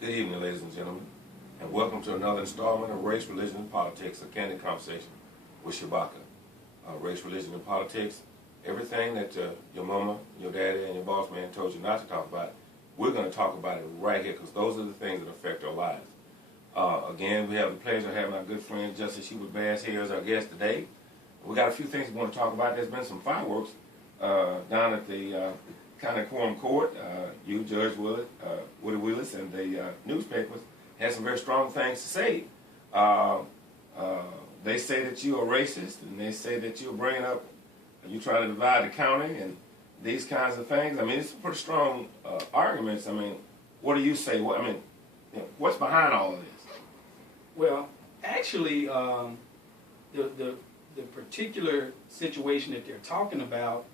Good evening, ladies and gentlemen, and welcome to another installment of Race, Religion, and Politics, a candid conversation with Shabaka. Race, Religion, and Politics, everything that your mama, your daddy, and your boss man told you not to talk about, we're going to talk about it right here because those are the things that affect our lives. Again, we have the pleasure of having our good friend Justice Hubert here as our guest today. We got a few things we want to talk about. There's been some fireworks down at the County Quorum Court. You, Judge Woody Wheeless, and the newspapers had some very strong things to say. They say that you are racist, and they say that you're bringing up, you're trying to divide the county, and these kinds of things. I mean, it's pretty strong arguments. I mean, what do you say? What's behind all of this? Well, actually, the particular situation that they're talking about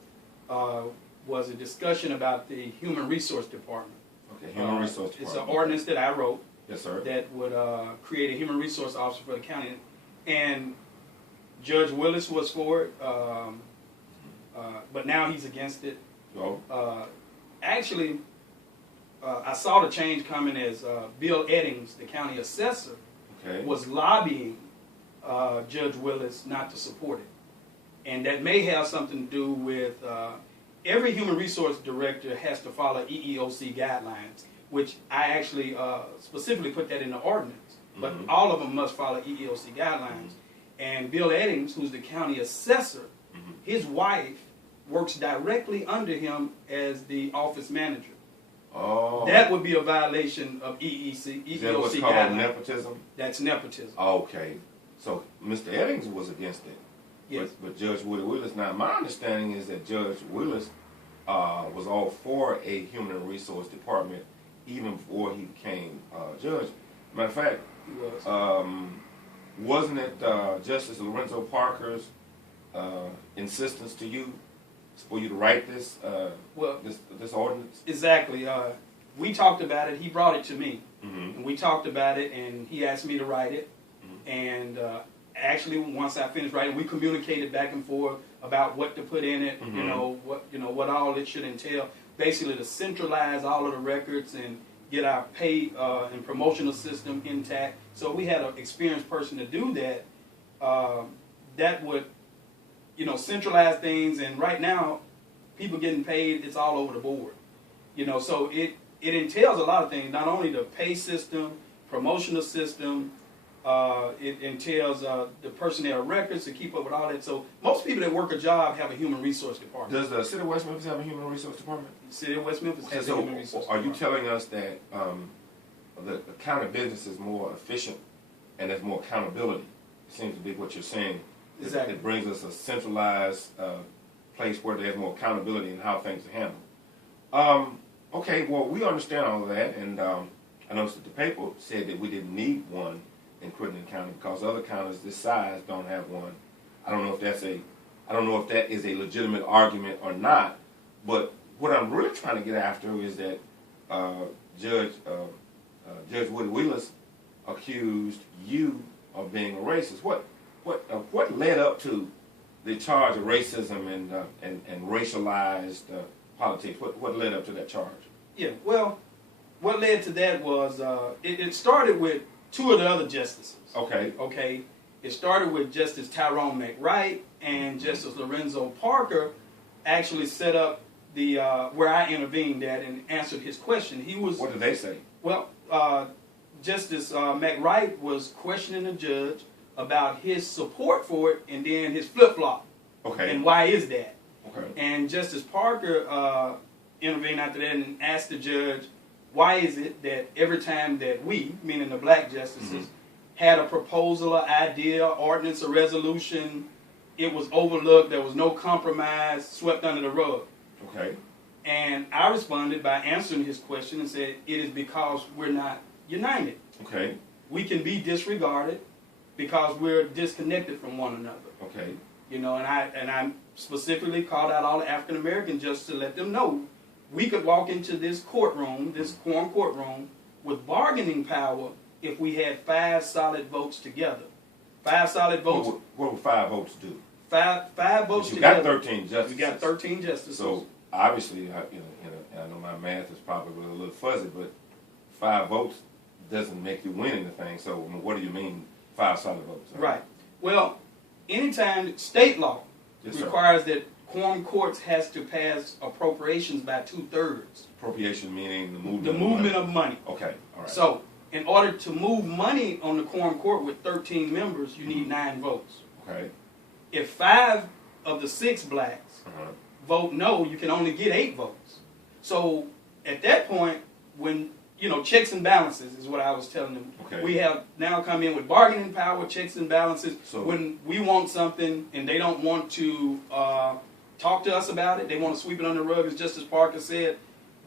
was a discussion about the Human Resource Department. Okay, Human Resource Department. It's an ordinance that I wrote. Yes, sir. That would create a Human Resource Officer for the county. And Judge Wheeless was for it, but now he's against it. Oh. Actually, I saw the change coming as Bill Eddings, the county assessor, was lobbying Judge Wheeless not to support it. And that may have something to do with every human resource director has to follow EEOC guidelines, which I actually specifically put that in the ordinance. But all of them must follow EEOC guidelines. And Bill Eddings, who's the county assessor, his wife works directly under him as the office manager. Oh. That would be a violation of EEOC Is that what's called guidelines. nepotism? That's nepotism. Okay. So Mr. Eddings was against it. Yes. But Judge Woody Wheeless, now my understanding is that Judge Wheeless was all for a human resource department even before he became judge. Matter of fact, He was. Wasn't it Justice Lorenzo Parker's insistence to you for you to write this this ordinance? Exactly. We talked about it. He brought it to me, and we talked about it, and he asked me to write it. And actually, once I finished writing, we communicated back and forth about what to put in it. What all it should entail. Basically, to centralize all of the records and get our pay and promotional system intact. So we had an experienced person to do that. That would, centralize things. And right now, people getting paid, it's all over the board. So it entails a lot of things. Not only the pay system, promotional system. It entails the personnel records to keep up with all that. So most people that work a job have a human resource department. Does the City of West Memphis have a human resource department? The City of West Memphis has a human resource department. Are you department. telling us that the county business is more efficient and there's more accountability? It seems to be what you're saying. Exactly. It brings us a centralized place where there's more accountability in how things are handled. Okay, well, we understand all of that, and I noticed that the paper said that we didn't need one in Crittenden County because other counties this size don't have one. I don't know if that is a legitimate argument or not. But what I'm really trying to get after is that Judge Woody Wheeless accused you of being a racist. What led up to the charge of racism and racialized politics? What led up to that charge? Yeah. Well, what led to that was it started with two of the other justices. Okay. It started with Justice Tyrone McWright and Justice Lorenzo Parker actually set up the where I intervened at and answered his question. What did they say? Well, Justice McWright was questioning the judge about his support for it and then his flip-flop. Okay. And why is that? Okay. And Justice Parker intervened after that and asked the judge, why is it that every time that we, meaning the black justices, had a proposal, an idea, ordinance, or resolution, it was overlooked, there was no compromise, swept under the rug? Okay. And I responded by answering his question and said, it is because we're not united. Okay. We can be disregarded because we're disconnected from one another. Okay. And I specifically called out all the African Americans just to let them know we could walk into this courtroom, this quorum courtroom, with bargaining power if we had 5 solid votes together. 5 solid votes. What would 5 votes do? Five votes together. You got 13 justices. You got 13 justices. So obviously, I know my math is probably a little fuzzy, but 5 votes doesn't make you win anything. So what do you mean 5 solid votes? Right. Well, anytime state law Yes, requires that quorum courts has to pass appropriations by 2/3. Appropriation meaning the movement. The movement of money. Okay. All right. So, in order to move money on the quorum court with 13 members, you need 9 votes. Okay. If 5 of the 6 blacks Uh-huh. vote no, you can only get 8 votes. So at that point, when checks and balances is what I was telling them. Okay. We have now come in with bargaining power, checks and balances. So when we want something and they don't want to talk to us about it, they want to sweep it under the rug, as Justice Parker said.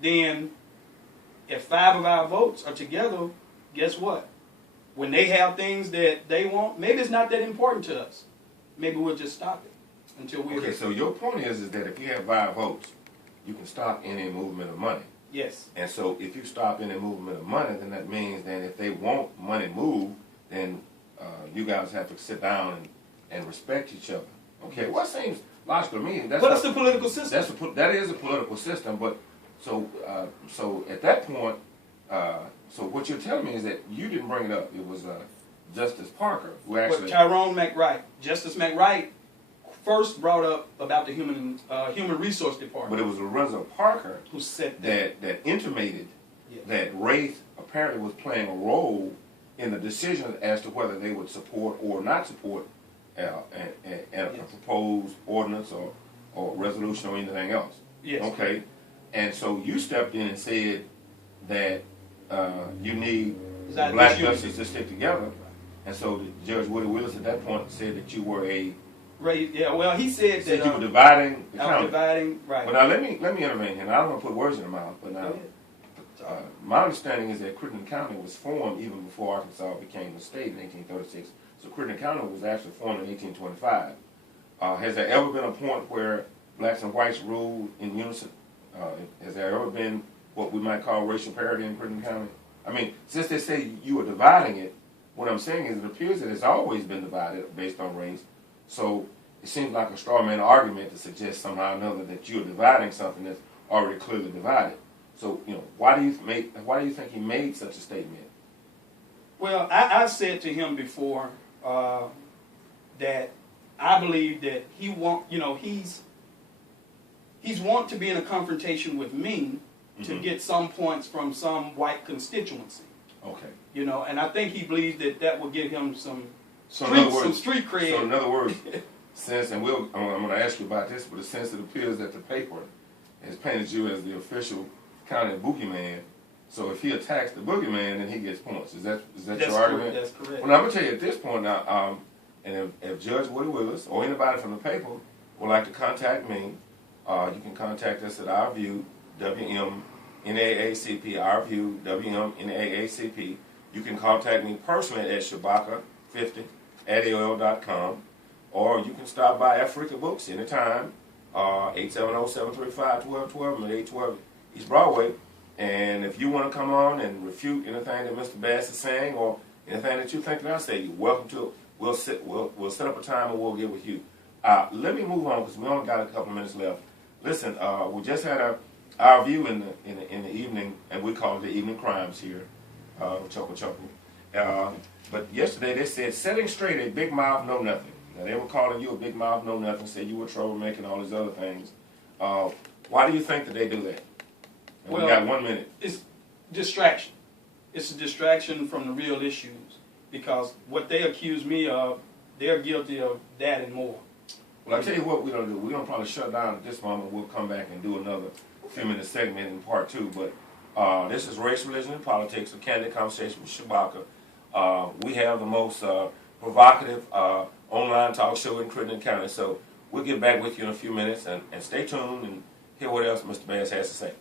Then, if 5 of our votes are together, guess what? When they have things that they want, maybe it's not that important to us. Maybe we'll just stop it until we. Okay, so your point is that if you have 5 votes, you can stop any movement of money. Yes. And so if you stop any movement of money, then that means that if they want money moved, then you guys have to sit down and respect each other. Okay, what seems logical to me? That's the political system. That is a political system, but so at that point, so what you're telling me is that you didn't bring it up. It was Justice Parker who actually. But Tyrone McWright, Justice McWright, first brought up about the human resource department. But it was Lorenzo Parker who said that intimated that race apparently was playing a role in the decision as to whether they would support or not support a proposed ordinance or resolution or anything else. Yes. Okay. And so you stepped in and said that you need black justice to stick together. And so Judge Woody Wheeless at that point said that you were a. Right. Yeah. Well, he said that you were dividing the county. Dividing. Right. But now let me intervene here. Now, I don't want to put words in your mouth, but now my understanding is that Crittenden County was formed even before Arkansas became a state in 1836. So Crittenden County was actually formed in 1825. Has there ever been a point where blacks and whites ruled in unison? Has there ever been what we might call racial parity in Crittenden County? I mean, since they say you are dividing it, what I'm saying is it appears that it's always been divided based on race. So it seems like a straw man argument to suggest somehow or another that you're dividing something that's already clearly divided. So, why do you think he made such a statement? Well, I said to him before that I believe that he's want to be in a confrontation with me to get some points from some white constituency. Okay. And I think he believes that will give him some street cred. So in other words, I'm going to ask you about this, but since it appears that the paper has painted you as the official county boogeyman, so if he attacks the boogeyman, then he gets points. Is that your argument? That's correct. Well, I'm going to tell you at this point now, and if Judge Woody Wheeless or anybody from the paper would like to contact me, you can contact us at Our View, WMNAACP, Our View, WMNAACP. You can contact me personally at Shabaka50@AOL.com, or you can stop by Afrika Books anytime, 870-735-1212. I'm at 812 East Broadway. And if you want to come on and refute anything that Mr. Bass is saying or anything that you think that I say, you're welcome to it. We'll set up a time and we'll get with you. Let me move on because we only got a couple of minutes left. Listen, we just had our view in the evening, and we call it the evening crimes here, chuckle. But yesterday they said setting straight a big mouth know nothing. Now they were calling you a big mouth know nothing, said you were troublemaking, all these other things. Why do you think that they do that? And we got 1 minute. It's distraction. It's a distraction from the real issues, because what they accuse me of, they're guilty of that and more. Well, I'll tell you what we're going to do. We're going to probably shut down at this moment. We'll come back and do another few-minute segment in part 2. But this is Race, Religion, and Politics, a candid conversation with Shabaka. We have the most provocative online talk show in Crittenden County. So we'll get back with you in a few minutes, and stay tuned and hear what else Mr. Bass has to say.